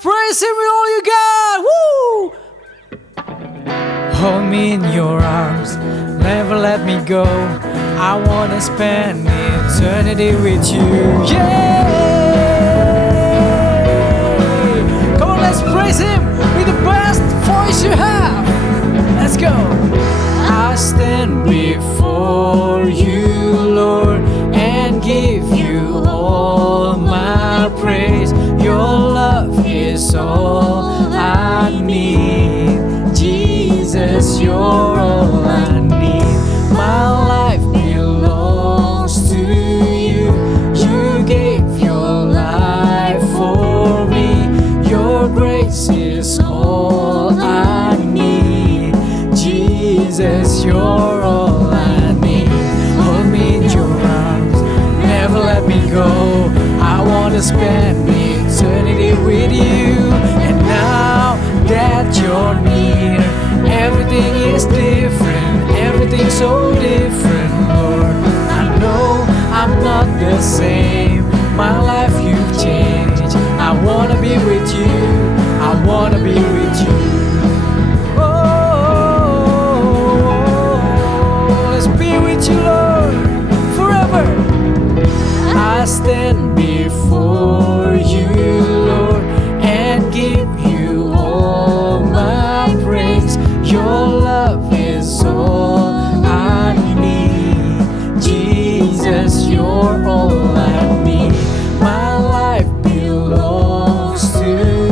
praise Him with all you got. Woo! Hold me in your arms, never let me go. I wanna spend eternity with you. Yeah! Come on, let's praise Him with the best voice you have. Let's go. I stand before you, Lord, and give you all my praise. Your love is all I need. Jesus, you're all I need. My life belongs to you. You gave your life for me. Your grace is all I need. Jesus, you're all I need. Hold me in your arms, never let me go. I wanna spend eternity with you. And now that you're near, everything is different, everything's so different, Lord. I know I'm not the same, my life you've changed. I wanna be with you, I wanna be with you. Oh, let's be with you, Lord, forever. I stand before you, Lord, and give you all my praise. Your love is all I need. Jesus, you're all I need. My life belongs to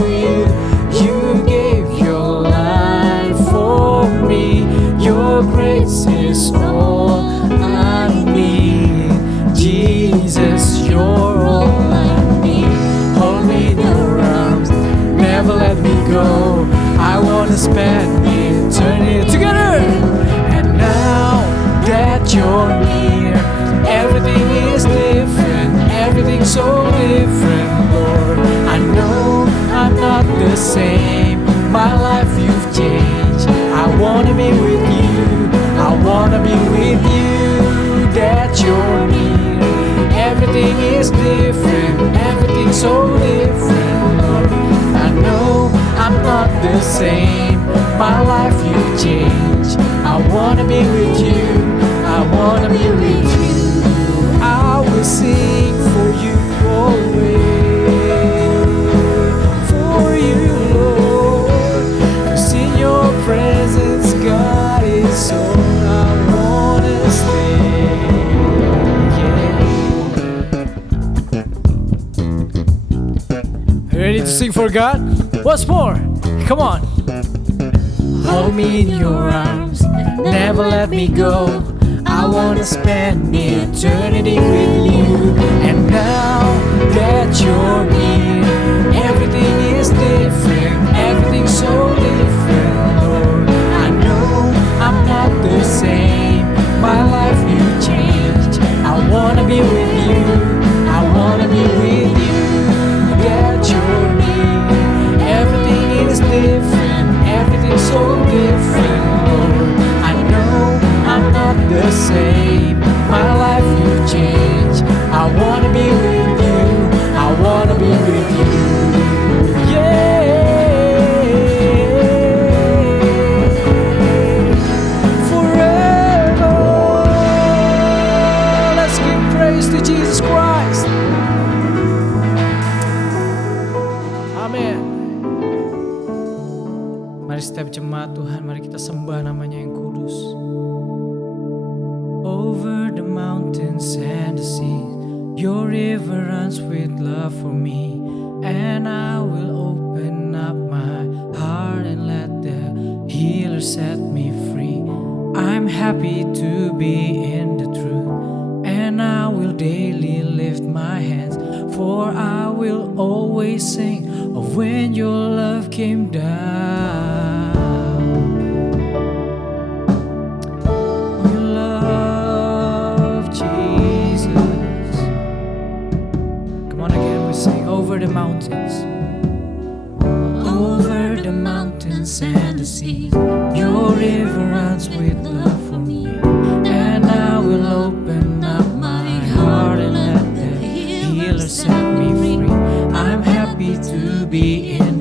you. You gave your life for me. Your grace is all I need. Jesus, you're all I need. Hold me in your arms, never let me go. I wanna spend eternity together. And now that you're near, everything is different, everything's so different, Lord. I know I'm not the same, my life you've changed. I wanna be with you, I wanna be with you. That you're near, everything is different, everything's so different, Lord. I know I'm not the same, my life you've changed. I wanna be with you, I wanna be with you. I will sing for you always, for you, Lord. 'Cause in your presence, God, is all I wanna stay. Yeah. Ready to sing for God? Once more, come on. Hold me in your arms, never let me go. I wanna spend eternity with you. And now that you're near, everything is different, everything's so different, Lord. I know I'm not the same, my life you changed. I wanna be with you, I wanna be with you. That you're near, everything is different, everything's so different, Lord. I know I'm not the same, my life you changed. I wanna be with you, I wanna be with you. Yeah. Forever. Let's give praise to Jesus Christ. Amin. Mari setiap jemaat Tuhan, mari kita sembah namanya yang kudus. Over the mountains and the seas, your river runs with love for me. And I will open up my heart and let the healer set me free. I'm happy to be in the truth, and I will daily lift my hands, for I will always sing of when your love came down. Your love, Jesus. Come on again, we sing over the mountains. Over the mountains and the sea, your river runs with love for me. And I will open up my heart and let the healer set me free. I'm happy to be in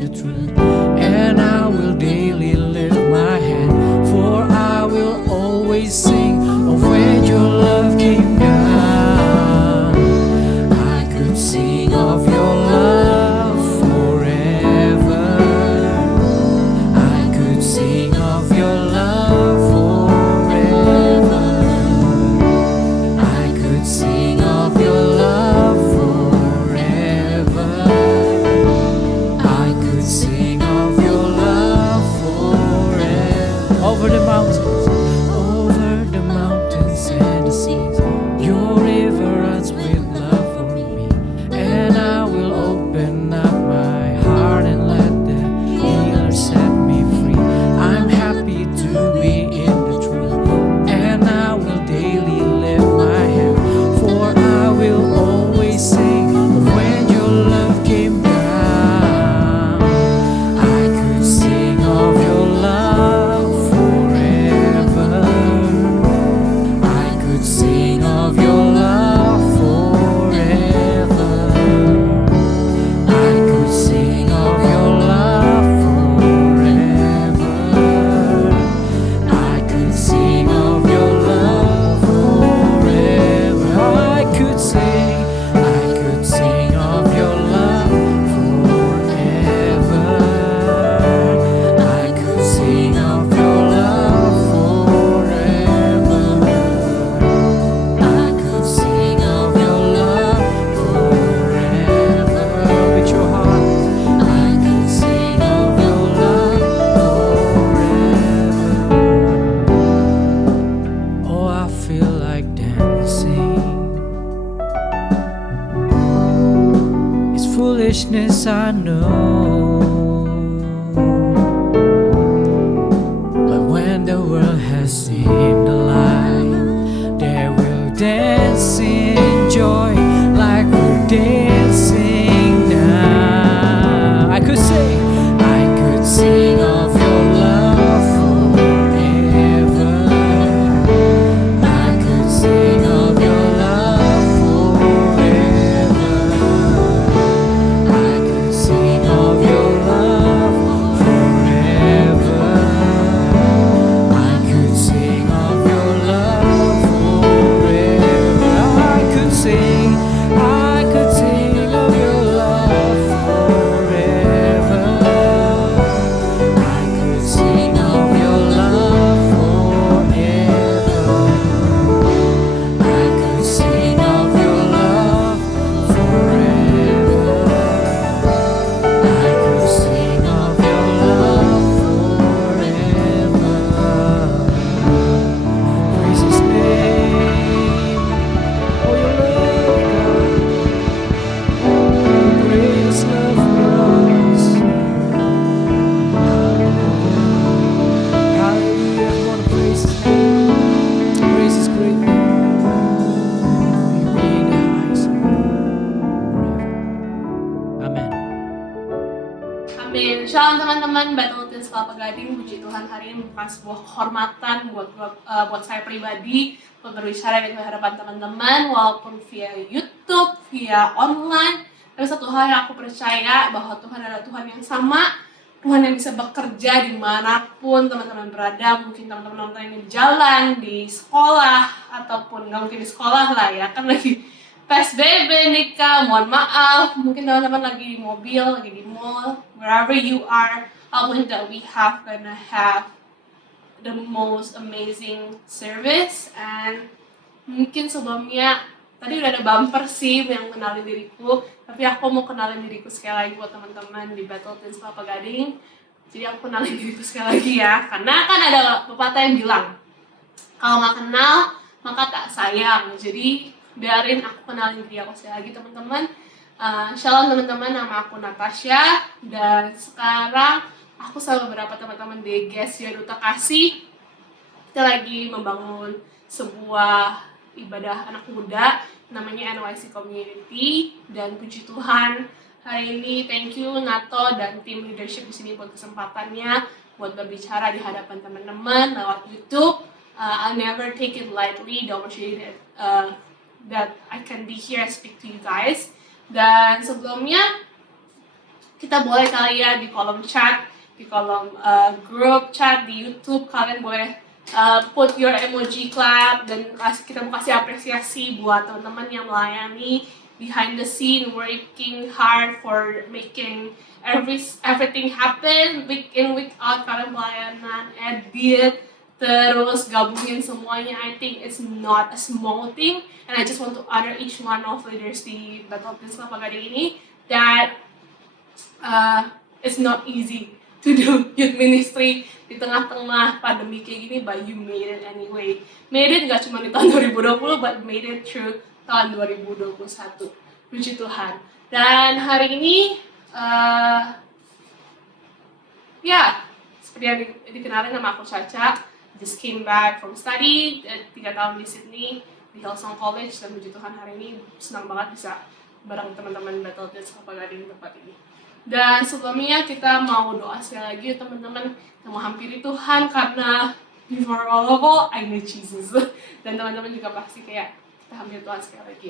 darkness I know. But when the world has seen the light, they will dance in joy like we're dancing now. I could sing of your love forever. I could sing of your love forever. I could sing of your love forever. I could sing of your love forever. I could sing of your love forever. I could sing of your love forever. I could sing of your love forever. I could sing of your love forever. Praise His name. Oh, your love, God, your greatest love for us. Hallelujah. Hallelujah. I want to praise His name. Praise His great name. May He be in our lives forever. Amen. Amin. Shalom teman-teman, Battle Teens Kelapa Gading. Puji Tuhan, hari ini merupakan sebuah kehormatan buat saya pribadi untuk berbicara di hadapan teman-teman, walaupun via YouTube, via online. Tapi satu hal yang aku percaya, bahwa Tuhan adalah Tuhan yang sama, Tuhan yang bisa bekerja dimanapun teman-teman berada. Mungkin teman-teman nonton ini di jalan, di sekolah, ataupun nggak mungkin di sekolah lah ya, kan lagi PSBB nikah, mohon maaf. Mungkin teman-teman lagi di mobil, lagi di mall, wherever you are. I believe that we gonna have the most amazing service. And mungkin sebelumnya tadi udah ada bumper sih yang kenalin diriku, tapi aku mau kenalin diriku sekali lagi buat teman-teman di Battle Teens Kelapa Gading. Jadi aku kenalin diriku sekali lagi ya, karena kan ada pepatah yang bilang, kalau nggak kenal maka tak sayang. Jadi biarin aku kenalin diri aku sekali lagi teman-teman. Shalom teman-teman, nama aku Natasha, dan sekarang aku sama beberapa teman-teman di Gesia Duta Kasih, kita lagi membangun sebuah ibadah anak muda namanya NYC Community. Dan puji Tuhan, hari ini thank you Nato dan tim leadership di sini buat kesempatannya buat berbicara di hadapan teman-teman lewat YouTube. I'll never take it lightly, the opportunity that I can be here and speak to you guys. Dan sebelumnya, kita boleh kalian di kolom chat, di kolom group chat di YouTube, kalian boleh put your emoji clap, dan kita mau kasih apresiasi buat teman-teman yang melayani behind the scene, working hard for making everything happen, week in week out. Kalian pelayanan, edit, terus gabungin semuanya. I think it's not a small thing, and I just want to honor each one of leaders di Battle Teens Kelapa Gading ini, that it's not easy to do youth ministry di tengah-tengah pandemi kayak gini, but you made it anyway. Made it gak cuma di tahun 2020, but made it through tahun 2021. Puji Tuhan. Dan hari ini, seperti yang dikenalin, nama aku Caca. Just came back from study, 3 tahun di Sydney, di Hillsong College, dan puji Tuhan hari ini senang banget bisa bareng teman-teman Battle Teens Kelapa Gading di tempat ini. Dan sebelumnya kita mau doa sekali lagi teman-teman, kita mau hampiri Tuhan, karena before all of all, I need Jesus. Dan teman-teman juga pasti kayak kita hampiri Tuhan sekali lagi.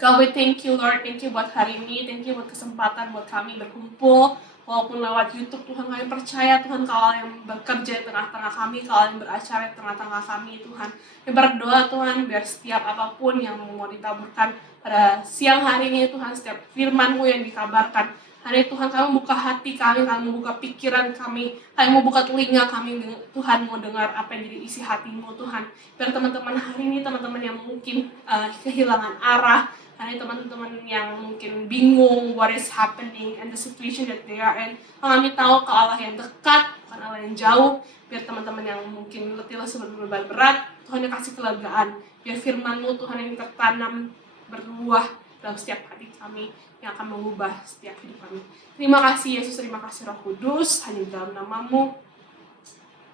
God, we thank you Lord, thank you buat hari ini, thank you buat kesempatan buat kami berkumpul, walaupun lewat YouTube. Tuhan, kami percaya Tuhan, Kau yang bekerja di tengah-tengah kami, Kau yang beracara di tengah-tengah kami Tuhan. Kami berdoa Tuhan, biar setiap apapun yang mau ditaburkan pada siang hari ini Tuhan, setiap firman-Mu yang dikabarkan hari ini Tuhan, kami buka hati kami buka pikiran kami mau buka telinga kami Tuhan, mau dengar apa yang jadi isi hati-Mu Tuhan. Biar teman-teman hari ini, teman-teman yang mungkin kehilangan arah, hari ini teman-teman yang mungkin bingung what is happening and the situation that they are in, kami tahu ke Allah yang dekat, bukan Allah yang jauh. Biar teman-teman yang mungkin letih lesu beban berat, Tuhan yang kasih kelegaan. Biar firman-Mu Tuhan yang tertanam berbuah dalam setiap hati kami, yang akan mengubah setiap hidup kami. Terima kasih Yesus, terima kasih Roh Kudus, hanya di dalam nama-Mu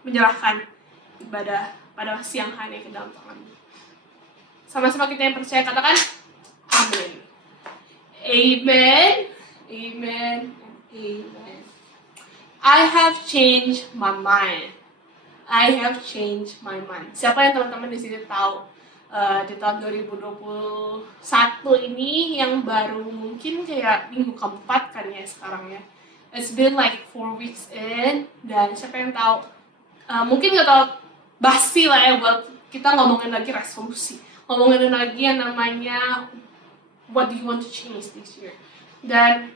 menyerahkan ibadah pada siang hari ke dalam tangan-Mu. Sama-sama kita yang percaya katakan amin. Amen. Amen. Amen. I have changed my mind. I have changed my mind. Siapa yang teman-teman di sini tahu di tahun 2021 ini yang baru mungkin kayak minggu keempat kan ya sekarang ya. It's been like 4 weeks in, dan siapa yang tahu mungkin nggak tahu basi lah ya buat kita ngomongin lagi resolusi, ngomongin lagi yang namanya what do you want to change this year. Dan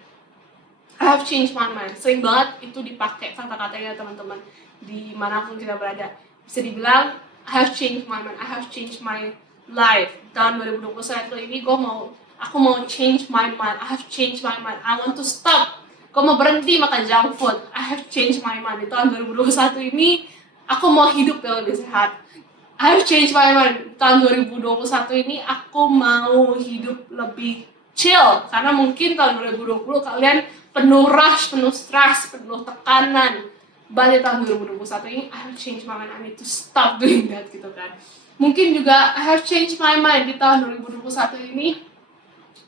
I have changed my mind. Sering banget itu dipakai kata-katanya teman-teman dimanapun kita berada. Bisa dibilang I have changed my mind, I have changed my life. Tahun 2021 ini aku mau change my mind. I have changed my mind. I want to stop. Gue mau berhenti makan junk food. I have changed my mind. Di tahun 2021 ini aku mau hidup yang lebih sehat. I have changed my mind. Tahun 2021 ini aku mau hidup lebih chill, karena mungkin tahun 2020 kalian penuh rush, penuh stres, penuh tekanan. But di tahun 2021 ini I have changed my mind. I need to stop doing that gitu kan. Mungkin juga I have changed my mind. Di tahun 2021 ini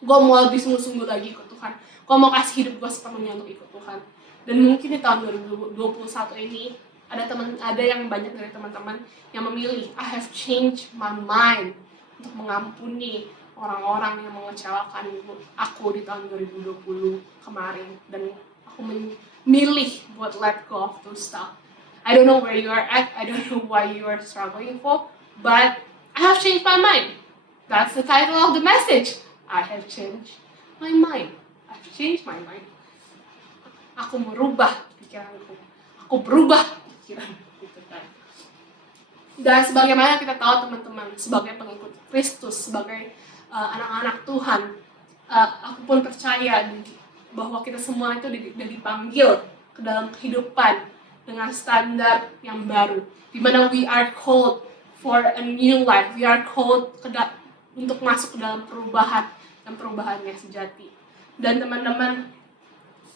gue mau lebih sungguh-sungguh lagi ikut Tuhan. Gue mau kasih hidup gue sepenuhnya untuk ikut Tuhan. Dan mungkin di tahun 2021 ini ada yang banyak dari teman-teman yang memilih I have changed my mind untuk mengampuni orang-orang yang mengecewakan aku di tahun 2020 kemarin, dan aku memilih buat let go of those stuff. I don't know where you are at, I don't know why you are struggling for, but I have changed my mind. That's the title of the message. I have changed my mind. I've changed my mind. Aku merubah pikiranku. Aku berubah pikiran gitu kan. Dan sebagaimana kita tahu teman-teman, sebagai pengikut Kristus, sebagai anak-anak Tuhan, aku pun percaya bahwa kita semua itu dipanggil ke dalam kehidupan dengan standar yang baru, di mana we are called for a new life. We are called untuk masuk ke dalam perubahan dan perubahan yang sejati. Dan teman-teman,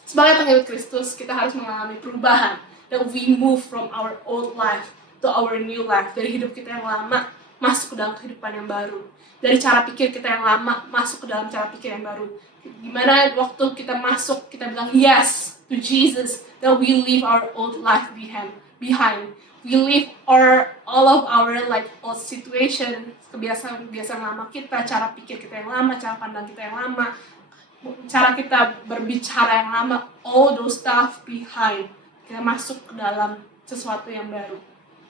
sebagai pengikut Kristus, kita harus mengalami perubahan. That we move from our old life to our new life. Dari hidup kita yang lama masuk ke dalam kehidupan yang baru. Dari cara pikir kita yang lama masuk ke dalam cara pikir yang baru. Gimana waktu kita masuk, kita bilang yes to Jesus, that we leave our old life behind. We leave all of our old situation, kebiasaan lama kita, cara pikir kita yang lama, cara pandang kita yang lama, cara kita berbicara yang lama, all those stuff behind. Kita masuk ke dalam sesuatu yang baru.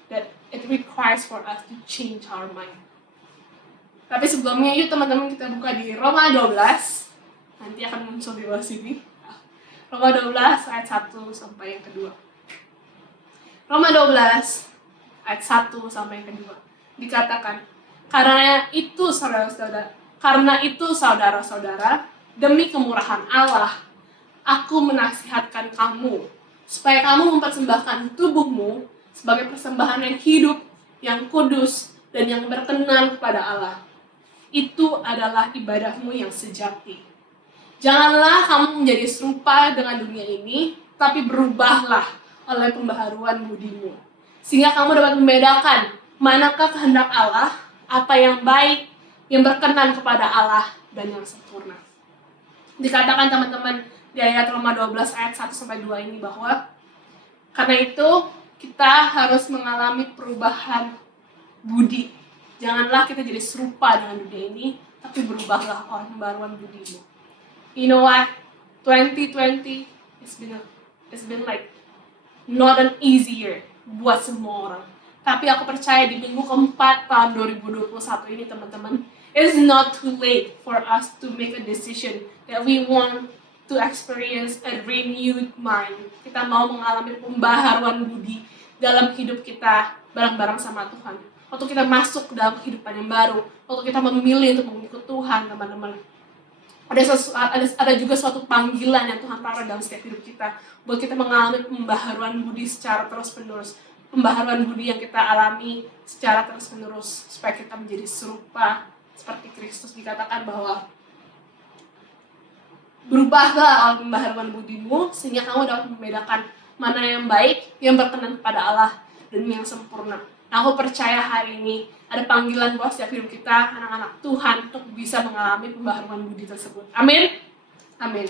That it requires for us to change our mind. Tapi sebelumnya, yuk teman-teman kita buka di Roma 12. Nanti akan muncul di bawah sini. Roma 12 ayat 1 sampai yang kedua. Roma 12 ayat 1 sampai yang kedua. Dikatakan, karena itu saudara-saudara, demi kemurahan Allah, aku menasihatkan kamu, supaya kamu mempersembahkan tubuhmu sebagai persembahan yang hidup, yang kudus, dan yang berkenan kepada Allah. Itu adalah ibadahmu yang sejati. Janganlah kamu menjadi serupa dengan dunia ini, tapi berubahlah oleh pembaharuan budimu, sehingga kamu dapat membedakan manakah kehendak Allah, apa yang baik, yang berkenan kepada Allah, dan yang sempurna. Dikatakan teman-teman di ayat Roma 12 ayat 1-2 ini bahwa karena itu kita harus mengalami perubahan budi. Janganlah kita jadi serupa dengan dunia ini, tapi berubahlah oleh pembaharuan budimu. You know what? 2020 it's been like not an easy year buat semua orang. Tapi aku percaya di minggu keempat tahun 2021 ini teman-teman, it's not too late for us to make a decision that we want to experience a renewed mind. Kita mau mengalami pembaharuan budi dalam hidup kita bareng-bareng sama Tuhan. Waktu kita masuk ke dalam kehidupan yang baru, waktu kita memilih untuk mengikut Tuhan, teman-teman. Ada juga suatu panggilan yang Tuhan taruh dalam setiap hidup kita, buat kita mengalami pembaharuan budi secara terus-menerus. Pembaharuan budi yang kita alami secara terus-menerus, supaya kita menjadi serupa seperti Kristus. Dikatakan bahwa Berubahlah oleh pembaharuan budimu sehingga kamu dapat membedakan mana yang baik, yang berkenan kepada Allah, dan yang sempurna. Nah, aku percaya hari ini ada panggilan buat setiap hidup kita, anak-anak Tuhan, untuk bisa mengalami pembaharuan budi tersebut. Amin. Amin.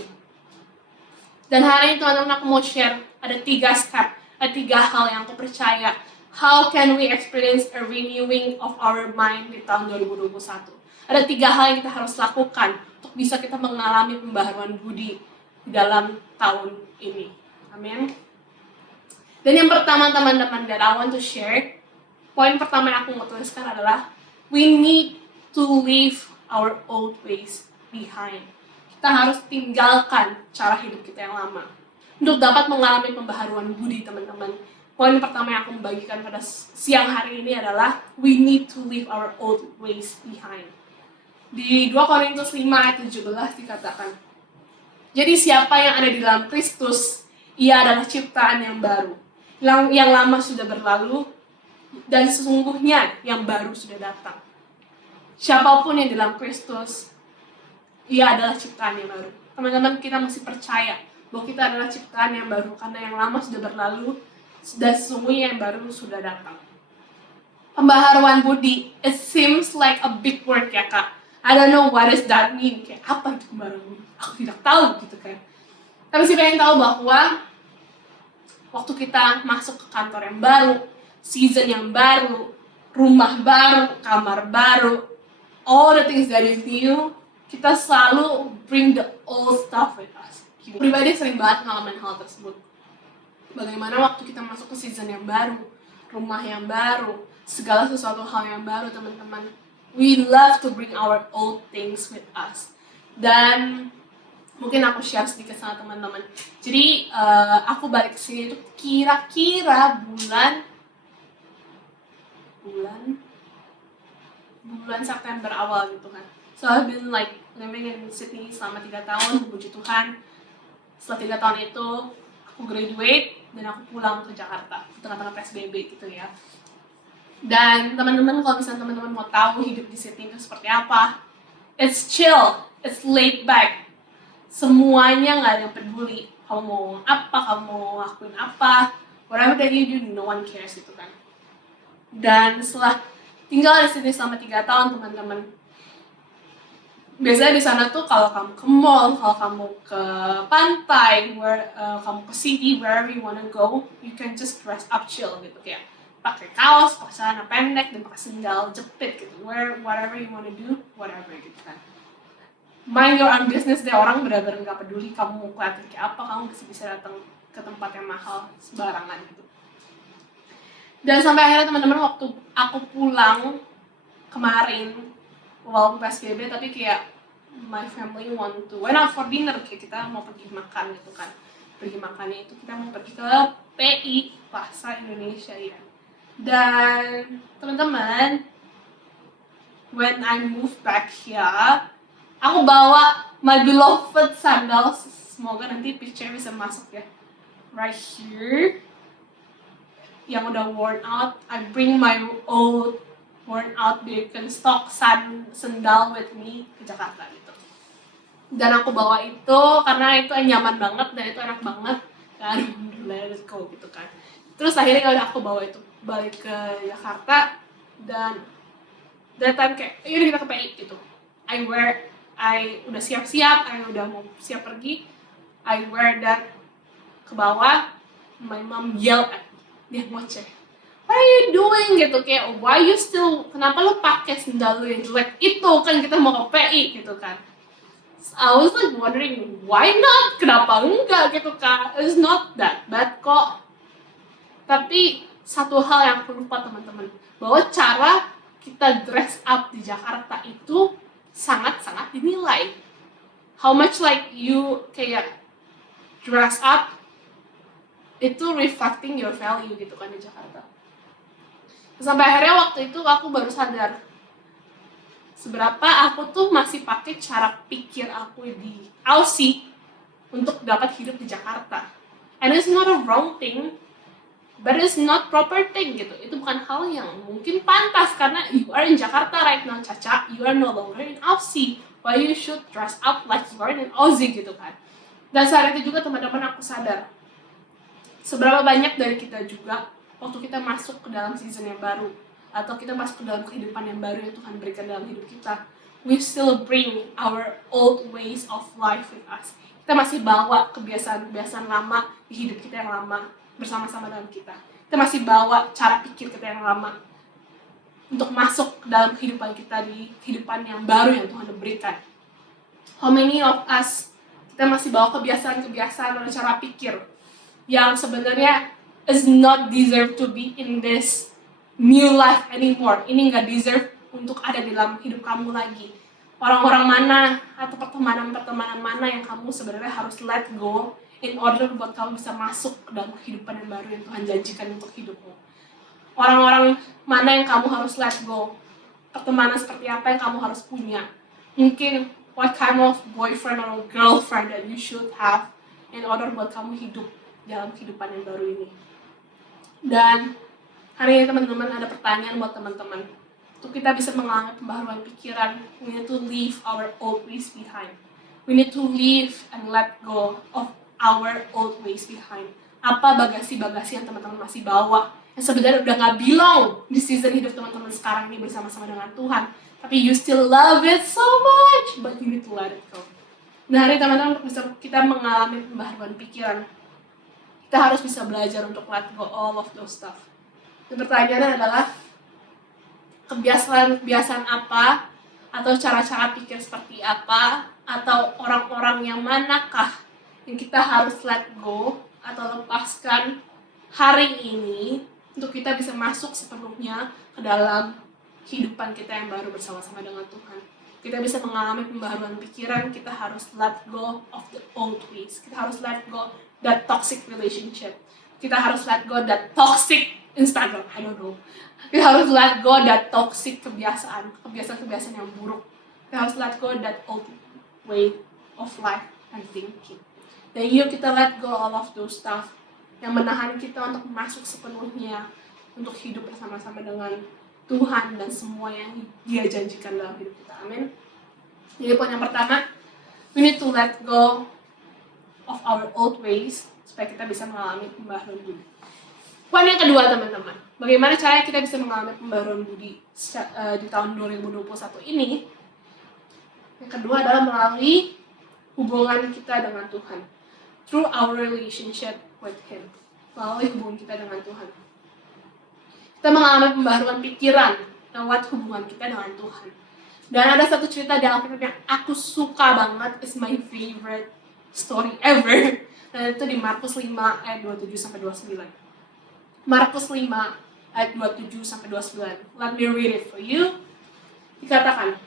Dan hari ini teman-teman aku mau share ada 3 step, ada 3 hal yang aku percaya. How can we experience a renewing of our mind di tahun 2021? Ada 3 hal yang kita harus lakukan untuk bisa kita mengalami pembaharuan budi di dalam tahun ini. Amin. Dan yang pertama teman-teman that I want to share, poin pertama yang aku mau tuliskan adalah we need to leave our old ways behind. Kita harus tinggalkan cara hidup kita yang lama untuk dapat mengalami pembaharuan budi, teman-teman. Poin pertama yang aku membagikan pada siang hari ini adalah we need to leave our old ways behind. Di 2 Korintus 5 ayat 17 dikatakan, jadi siapa yang ada di dalam Kristus, ia adalah ciptaan yang baru. Yang lama sudah berlalu, dan sesungguhnya yang baru sudah datang. Siapapun yang di dalam Kristus, ia adalah ciptaan yang baru. Teman-teman, kita mesti percaya bahwa kita adalah ciptaan yang baru, karena yang lama sudah berlalu, dan sesungguhnya yang baru sudah datang. Pembaharuan budi, it seems like a big word ya kak. I don't know what does that mean. Kayak apa itu pembaharuan budi? Aku tidak tahu gitu kan. Tapi sih pengen tahu bahwa waktu kita masuk ke kantor yang baru, season yang baru, rumah baru, kamar baru, all the things that is new, kita selalu bring the old stuff with us. Pribadi sering banget ngalamin hal tersebut. Bagaimana waktu kita masuk ke season yang baru, rumah yang baru, segala sesuatu hal yang baru, teman-teman, we love to bring our old things with us. Dan mungkin aku share sedikit sama teman-teman. Jadi aku balik ke sini itu kira-kira bulan September awal gitu kan. So I've been like living in Sydney selama 3 tahun, puji Tuhan. Setelah 3 tahun itu aku graduate dan aku pulang ke Jakarta di tengah-tengah PSBB gitu ya. Dan teman-teman, kalau misalnya teman-teman mau tahu hidup di Sydney itu seperti apa, it's chill, it's laid back. Semuanya nggak ada yang peduli. Kamu mau apa, kamu mau lakuin apa, whatever that you do, no one cares gitu kan. Dan setelah tinggal di sini selama 3 tahun, teman-teman, biasanya di sana tuh kalau kamu ke mall, kalau kamu ke pantai, kamu ke city, wherever you wanna go, you can just dress up chill gitu, kayak pakai kaos, pakai celana pendek, dan pakai sendal jepit gitu, whatever you wanna do, whatever gitu kan. Mind your own business deh, orang benar-benar nggak peduli kamu mau kelihatan kayak apa, kamu bisa datang ke tempat yang mahal sembarangan gitu. Dan sampai akhirnya teman-teman, waktu aku pulang kemarin, walaupun PSBB, tapi kayak my family went out for dinner, kayak kita mau pergi makan gitu kan. Pergi makannya itu kita mau pergi ke PI, Plaza Indonesia ya. Dan teman-teman, when I moved back here, aku bawa my beloved sandals. Semoga nanti picture bisa masuk ya. Right here, yang udah worn out. I bring my old worn out Birkenstock sandal with me ke Jakarta gitu. Dan aku bawa itu karena itu nyaman banget dan itu enak banget. Dan let's go gitu kan. Terus akhirnya udah aku bawa itu balik ke Jakarta, dan that time kayak yaudah kita ke PI gitu. I udah siap-siap, I udah mau siap pergi. I wear that ke bawah. My mom yell at me, dia ngoceh, what are you doing gitu, kayak why you still, kenapa lo pakai sendal lo yang jelek itu, kan kita mau ke PI gitu kan. So I was like wondering why not, kenapa enggak gitu kan, it's not that bad kok. Tapi satu hal yang aku lupa teman-teman, bahwa cara kita dress up di Jakarta itu sangat-sangat dinilai. How much like you kayak dress up itu reflecting your value gitu kan di Jakarta. Sampai akhirnya waktu itu aku baru sadar seberapa aku tuh masih pakai cara pikir aku di Aussie untuk dapat hidup di Jakarta. And it's not a wrong thing, but it's not proper thing gitu. Itu bukan hal yang mungkin pantas karena you are in Jakarta right now, Caca. You are no longer in Aussie. why you should dress up like Lauren and Ozzy gitu kan. Dan saat itu juga teman-teman aku sadar seberapa banyak dari kita juga waktu kita masuk ke dalam season yang baru atau kita masuk ke dalam kehidupan yang baru yang Tuhan berikan dalam hidup kita, we still bring our old ways of life with us. Kita masih bawa kebiasaan-kebiasaan lama di hidup kita yang lama bersama-sama dengan kita. Kita masih bawa cara pikir kita yang lama untuk masuk ke dalam kehidupan kita di kehidupan yang baru yang Tuhan berikan. How many of us kita masih bawa kebiasaan-kebiasaan dan cara pikir yang sebenarnya is not deserve to be in this new life anymore. Ini nggak deserve untuk ada di dalam hidup kamu lagi. Orang-orang mana atau pertemanan-pertemanan mana yang kamu sebenarnya harus let go in order buat kamu bisa masuk ke dalam kehidupan yang baru yang Tuhan janjikan untuk hidupmu. Orang-orang mana yang kamu harus let go, pertemanan seperti apa yang kamu harus punya. Mungkin what kind of boyfriend or girlfriend that you should have in order buat kamu hidup dalam kehidupan yang baru ini. Dan hari ini teman-teman ada pertanyaan buat teman-teman. Untuk kita bisa mengalami pembaharuan pikiran, we need to leave our old ways behind. We need to leave and let go of our old ways behind. Apa bagasi-bagasi yang teman-teman masih bawa, yang sebenarnya udah gak belong di season hidup teman-teman sekarang ini bersama-sama dengan Tuhan. Tapi you still love it so much, but you need to let it go. Nah, hari teman-teman untuk bisa kita mengalami pembaharuan pikiran, kita harus bisa belajar untuk let go all of those stuff. Dan pertanyaannya adalah, kebiasaan apa, atau cara-cara pikir seperti apa, atau orang-orang yang manakah yang kita harus let go atau lepaskan hari ini untuk kita bisa masuk sepenuhnya ke dalam kehidupan kita yang baru bersama-sama dengan Tuhan. Kita bisa mengalami pembaharuan pikiran, kita harus let go of the old ways. Kita harus let go that toxic relationship. Kita harus let go that toxic Instagram, I don't know. Kita harus let go that toxic kebiasaan-kebiasaan yang buruk. Kita harus let go that old way of life and thinking. Dan yuk kita let go all of those stuff yang menahan kita untuk masuk sepenuhnya untuk hidup bersama-sama dengan Tuhan dan semua yang Dia janjikan dalam hidup kita. Amin. Jadi poin yang pertama, we need to let go of our old ways supaya kita bisa mengalami pembaharuan budi. Poin yang kedua teman-teman, bagaimana caranya kita bisa mengalami pembaharuan budi di tahun 2021 ini? Yang kedua adalah melalui hubungan kita dengan Tuhan, through our relationship with Him, melalui hubungan kita dengan Tuhan. Kita mengalami pembaharuan pikiran lewat hubungan kita dengan Tuhan. Dan ada satu cerita di Alkitab yang aku suka banget, is my favorite story ever. Dan itu di Markus 5 ayat 27-29. Markus 5 ayat 27-29. Let me read it for you. Dikatakan,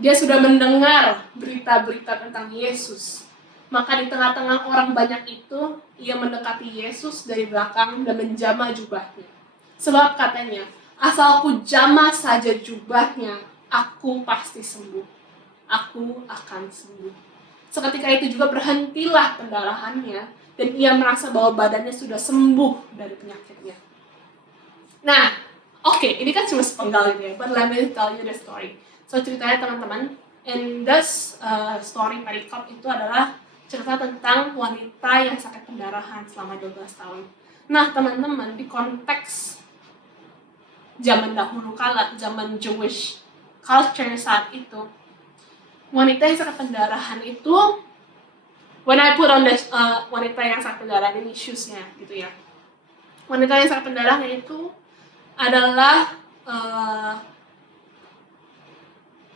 dia sudah mendengar berita-berita tentang Yesus. Maka di tengah-tengah orang banyak itu, ia mendekati Yesus dari belakang dan menjamah jubahnya. Sebab katanya, asal ku jamah saja jubahnya, aku pasti sembuh. Aku akan sembuh. Seketika itu juga berhentilah pendarahannya, dan ia merasa bahwa badannya sudah sembuh dari penyakitnya. Nah, oke, ini kan cuma sepenggal gitu ya, but let me tell you the story. So ceritanya teman-teman, in this story perikop itu adalah cerita tentang wanita yang sakit pendarahan selama 12 tahun. Nah teman-teman, di konteks zaman dahulu kala, zaman Jewish culture saat itu, wanita yang sakit pendarahan itu, when I put on this wanita yang sakit pendarahan ini shoes-nya gitu ya, wanita yang sakit pendarahan itu adalah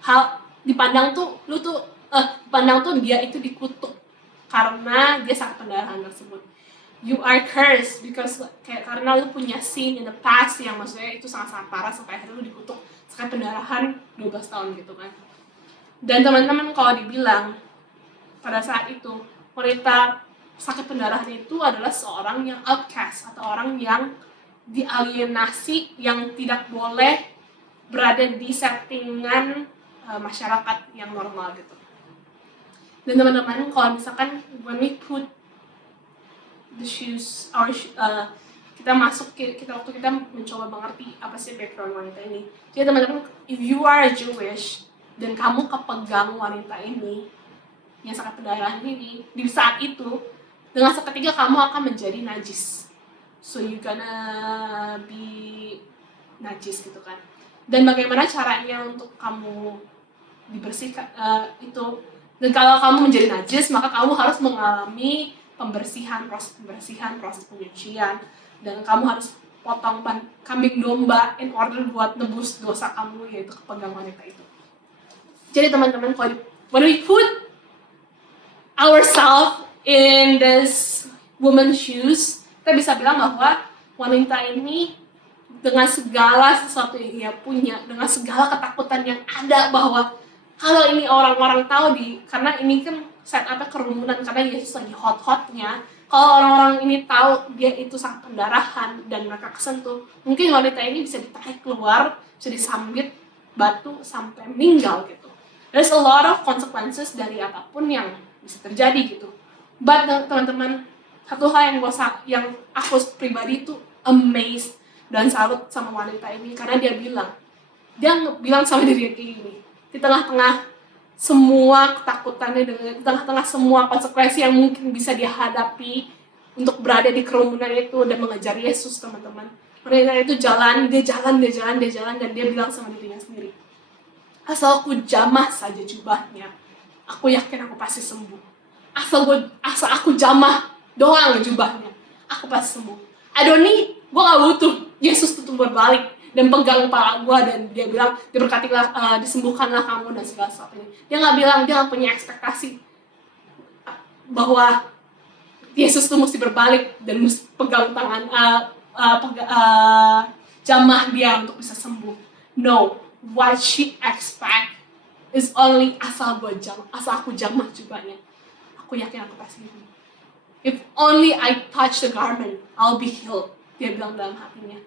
hal dipandang tuh dia itu dikutuk karena dia sakit pendarahan tersebut. You are cursed because karena lu punya sin in the past yang maksudnya itu sangat-sangat parah sampai akhirnya lu dikutuk sakit pendarahan 12 tahun gitu kan. Dan teman-teman kalau dibilang pada saat itu wanita sakit pendarahan itu adalah seorang yang outcast atau orang yang dialienasi, yang tidak boleh berada di settingan masyarakat yang normal gitu. Dan teman-teman kalau misalkan when we put the shoes, kita masuk, waktu kita mencoba mengerti apa sih background wanita ini. Jadi teman-teman, if you are Jewish, dan kamu kepegang wanita ini yang sangat pendarahan ini, di saat itu dengan seketika kamu akan menjadi najis. So you gonna be najis gitu kan. Dan bagaimana caranya untuk kamu dibersihkan itu? Dan kalau kamu menjadi najis, maka kamu harus mengalami proses pembersihan, proses penyucian, dan kamu harus potong kambing domba in order buat nebus dosa kamu, yaitu kepegang wanita itu. Jadi teman-teman, when we put ourselves in this woman's shoes, kita bisa bilang bahwa wanita ini dengan segala sesuatu yang dia punya, dengan segala ketakutan yang ada bahwa kalau ini orang-orang tahu karena ini kan setupnya kerumunan karena Yesus lagi hot-hotnya, kalau orang-orang ini tahu dia itu sangat pendarahan dan mereka kesentuh, mungkin wanita ini bisa ditarik keluar, bisa disambit batu sampai meninggal gitu. There's a lot of consequences dari apapun yang bisa terjadi gitu. But teman-teman, satu hal yang aku pribadi itu amazed dan salut sama wanita ini, karena dia bilang sama diri kayak gini, di tengah-tengah semua ketakutannya, di tengah-tengah semua konsekuensi yang mungkin bisa dia hadapi untuk berada di kerumunan itu dan mengejar Yesus, teman-teman. Wanita itu jalan, dan dia bilang sama dirinya sendiri, asal aku jamah saja jubahnya, aku yakin aku pasti sembuh. Asal aku jamah doang jubahnya, aku pasti sembuh. Gue gak butuh Yesus tutup berbalik dan pegang kepala gue dan dia bilang diberkatilah, disembuhkanlah kamu dan segala sesuatunya. Dia nggak punya ekspektasi bahwa Yesus tuh mesti berbalik dan mesti pegang tangan jamah dia untuk bisa sembuh. No, what she expect is only asal aku jamah jubahnya, aku yakin aku pasti sembuh. If only I touch the garment, I'll be healed, dia bilang dalam hatinya.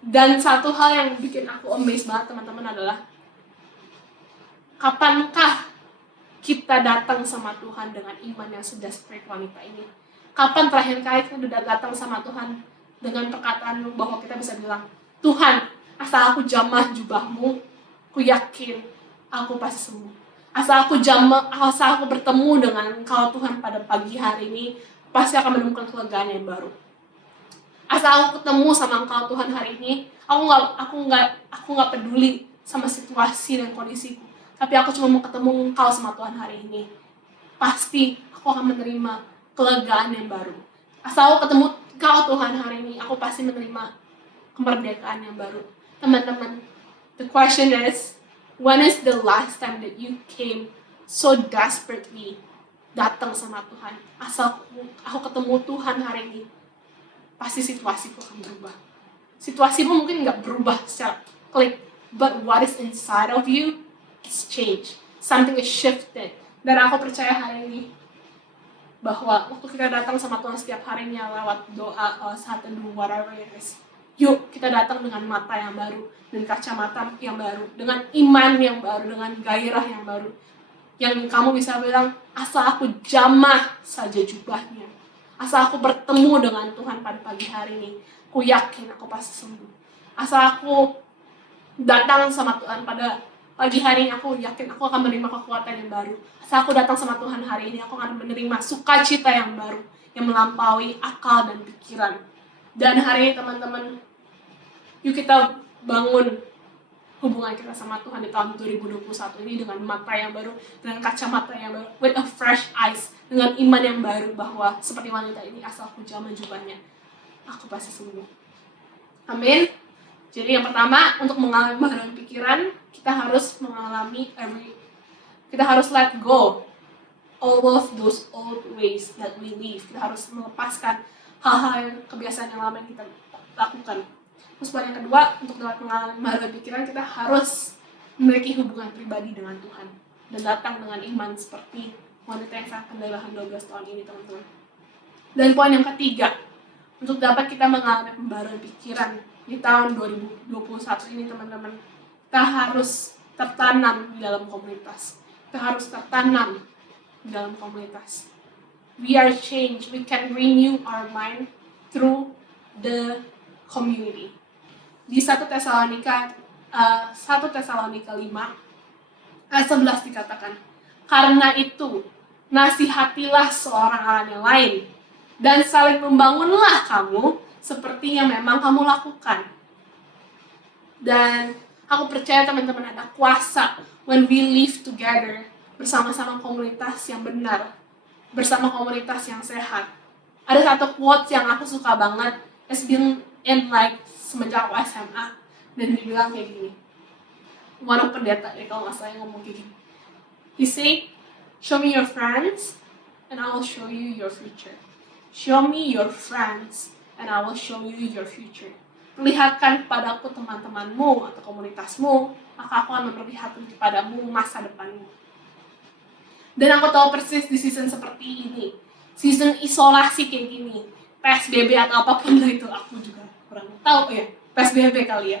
Dan satu hal yang bikin aku amazed banget teman-teman adalah, kapankah kita datang sama Tuhan dengan iman yang sudah seperti wanita ini? Kapan terakhir kali kita udah datang sama Tuhan dengan perkataan bahwa kita bisa bilang, Tuhan, asal aku jamah jubahmu, aku yakin aku pasti sembuh. Asal aku bertemu dengan Engkau Tuhan pada pagi hari ini, pasti akan menemukan kelegaan yang baru. Asal aku ketemu sama Engkau Tuhan hari ini, aku nggak peduli sama situasi dan kondisiku, tapi aku cuma mau ketemu Engkau sama Tuhan hari ini. Pasti aku akan menerima kelegaan yang baru. Asal aku ketemu Engkau Tuhan hari ini, aku pasti menerima kemerdekaan yang baru. Teman-teman, the question is, when is the last time that you came so desperately datang sama Tuhan? Asal aku ketemu Tuhan hari ini, pasti situasiku akan berubah. Situasimu mungkin nggak berubah secara klik, but what is inside of you is changed. Something is shifted. Dan aku percaya hari ini bahwa waktu kita datang sama Tuhan setiap harinya lewat doa, saat teduh, whatever it is, yuk kita datang dengan mata yang baru, dan kacamata yang baru, dengan iman yang baru, dengan gairah yang baru, yang kamu bisa bilang, asal aku jamah saja jubahnya, asal aku bertemu dengan Tuhan pada pagi hari ini, aku yakin aku pasti sembuh. Asal aku datang sama Tuhan pada pagi hari ini, aku yakin aku akan menerima kekuatan yang baru. Asal aku datang sama Tuhan hari ini, aku akan menerima sukacita yang baru, yang melampaui akal dan pikiran. Dan hari ini teman-teman, yuk kita bangun hubungan kita sama Tuhan di tahun 2021 ini dengan mata yang baru, dengan kacamata yang baru, with a fresh eyes, dengan iman yang baru bahwa seperti wanita ini, asal aku jamah jubahnya, aku pasti sembuh. Amin. Jadi yang pertama, untuk mengalami bahagian pikiran, kita harus kita harus let go all of those old ways that we live. Kita harus melepaskan hal-hal kebiasaan yang lama yang kita lakukan. Terus yang kedua, untuk dapat mengalami bahagian pikiran, kita harus memiliki hubungan pribadi dengan Tuhan dan datang dengan iman seperti wanita yang sangat pendarahan 12 tahun ini, teman-teman. Dan poin yang ketiga, untuk dapat kita mengalami pembaruan pikiran di tahun 2021 ini, teman-teman, kita harus tertanam di dalam komunitas. We are changed. We can renew our mind through the community. Di 1 Tesalonika 5 Ayat 11 dikatakan, karena itu nasihatilah seorang akan yang lain, dan saling membangunlah kamu seperti yang memang kamu lakukan. Dan aku percaya teman-teman ada kuasa when we live together bersama-sama komunitas yang benar, bersama komunitas yang sehat. Ada satu quote yang aku suka banget, it's been in like semenjak aku SMA, dan dibilang kayak gini. One of pendeta deh kalau nggak salah yang ngomong kayak gini. He say, show me your friends and I will show you your future. Show me your friends and I will show you your future. Perlihatkan kepadaku teman-temanmu atau komunitasmu, maka aku akan memperlihatkan kepadamu masa depanmu. Dan aku tahu persis di season seperti ini, season isolasi kayak gini, PSBB atau apapun itu, aku juga kurang tahu ya, PSBB kali ya.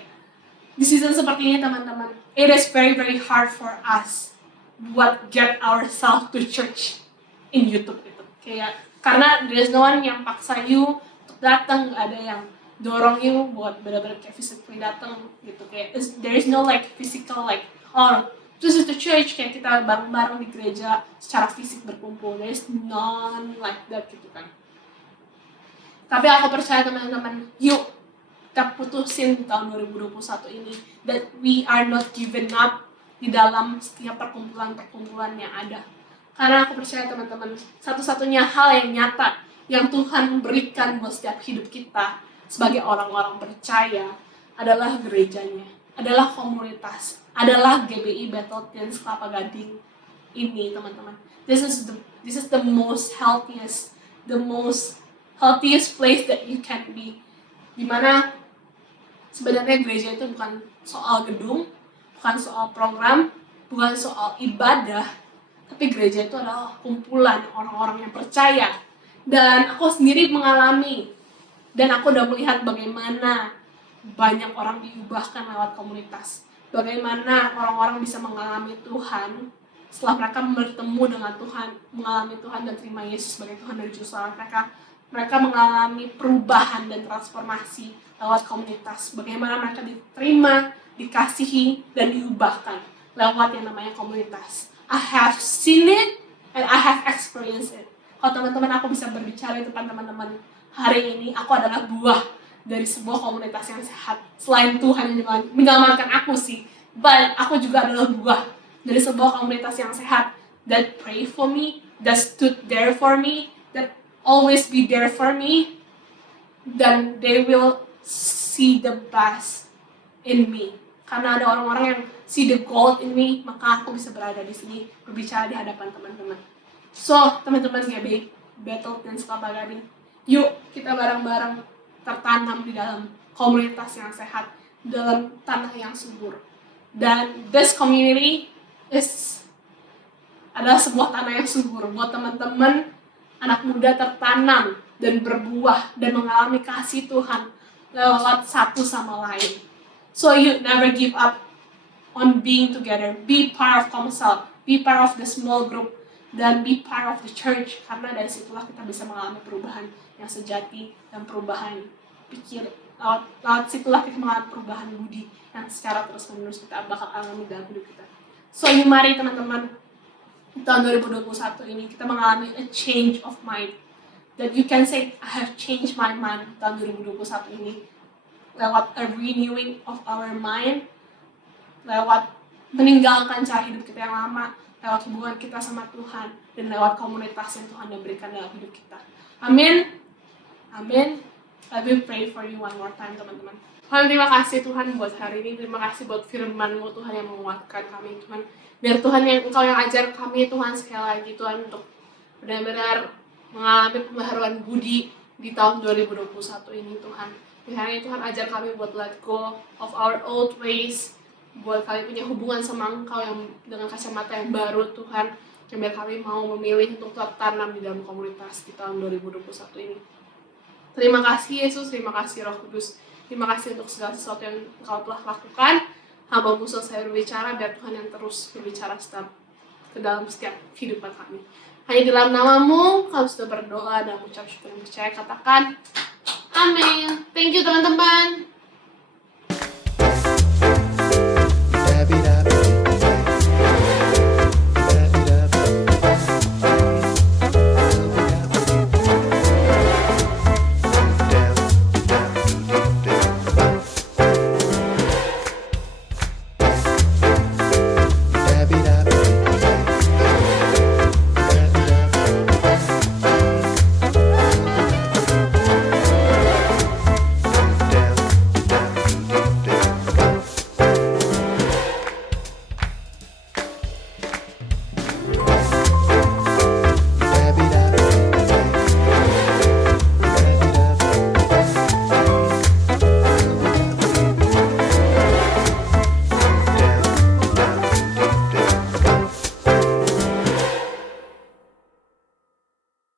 Di season seperti ini teman-teman, it is very very hard for us buat get ourselves to church in YouTube gitu. Kayak karena there's no one yang paksa you untuk datang, gak ada yang dorong you buat benar-benar kayak physically datang gitu. Kayak there is no like physical like this is the church, kayak kita bareng-bareng di gereja secara fisik berkumpul. There is none like that gitu kan. Tapi aku percaya teman-teman, yuk kita putusin di tahun 2021 ini that we are not given up di dalam setiap perkumpulan-perkumpulan yang ada. Karena aku percaya teman-teman, satu-satunya hal yang nyata yang Tuhan berikan buat setiap hidup kita sebagai orang-orang percaya adalah gerejanya, adalah komunitas, adalah GBI Battle Dance Kelapa Gading ini teman-teman. This is the most healthiest place that you can be. Dimana sebenarnya gereja itu bukan soal gedung, bukan soal program, bukan soal ibadah, tapi gereja itu adalah kumpulan orang-orang yang percaya. Dan aku sendiri mengalami, dan aku udah melihat bagaimana banyak orang diubahkan lewat komunitas. Bagaimana orang-orang bisa mengalami Tuhan setelah mereka bertemu dengan Tuhan, mengalami Tuhan dan terima Yesus sebagai Tuhan dan Juru Selamat mereka. Mereka mengalami perubahan dan transformasi lewat komunitas. Bagaimana mereka diterima, dikasihi, dan diubahkan lewat yang namanya komunitas. I have seen it and I have experienced it. Kalau teman-teman aku bisa berbicara di depan teman-teman hari ini, aku adalah buah dari sebuah komunitas yang sehat. Selain Tuhan yang menyelamatkan aku sih, but aku juga adalah buah dari sebuah komunitas yang sehat that pray for me, that stood there for me, that always be there for me. Then they will see the best in me. Karena ada orang-orang yang see the gold in me, maka aku bisa berada di sini berbicara di hadapan teman-teman. So, teman-teman GB Battle Dance Kelapa Gading, yuk kita bareng-bareng tertanam di dalam komunitas yang sehat, dalam tanah yang subur. Dan this community adalah sebuah tanah yang subur buat teman-teman anak muda tertanam dan berbuah dan mengalami kasih Tuhan lewat satu sama lain. So you never give up on being together. Be part of Comsel, be part of the small group, dan be part of the church. Karena dari situlah kita bisa mengalami perubahan yang sejati dan perubahan pikir. Lewat situlah kita mengalami perubahan budi yang secara terus-menerus kita bakal alami dalam hidup kita. So mari teman-teman, tahun 2021 ini kita mengalami a change of mind. That you can say, I have changed my mind tahun 2021 ini. Lewat a renewing of our mind, lewat meninggalkan cara hidup kita yang lama, lewat hubungan kita sama Tuhan, dan lewat komunitas yang Tuhan berikan dalam hidup kita. Amin. Amin. Let me pray for you one more time teman-teman. Tuhan, terima kasih Tuhan buat hari ini. Terima kasih buat firman-Mu Tuhan yang menguatkan kami Tuhan. Biar Tuhan yang Engkau yang ajar kami Tuhan sekali lagi Tuhan untuk benar-benar mengalami pembaharuan budi di tahun 2021 ini Tuhan. Biar Tuhan ajar kami buat let go of our old ways, buat kami punya hubungan sama Engkau yang dengan kacamata yang baru Tuhan. Dan biar kami mau memilih untuk tertanam di dalam komunitas di tahun 2021 ini. Terima kasih Yesus, terima kasih Roh Kudus. Terima kasih untuk segala sesuatu yang Engkau telah lakukan. Hamba-Mu selesai berbicara, biar Tuhan yang terus berbicara ke dalam setiap kehidupan kami. Hanya di dalam nama-Mu, kami sudah berdoa dan mengucap syukur dan percaya. Katakan, amin. Thank you teman-teman.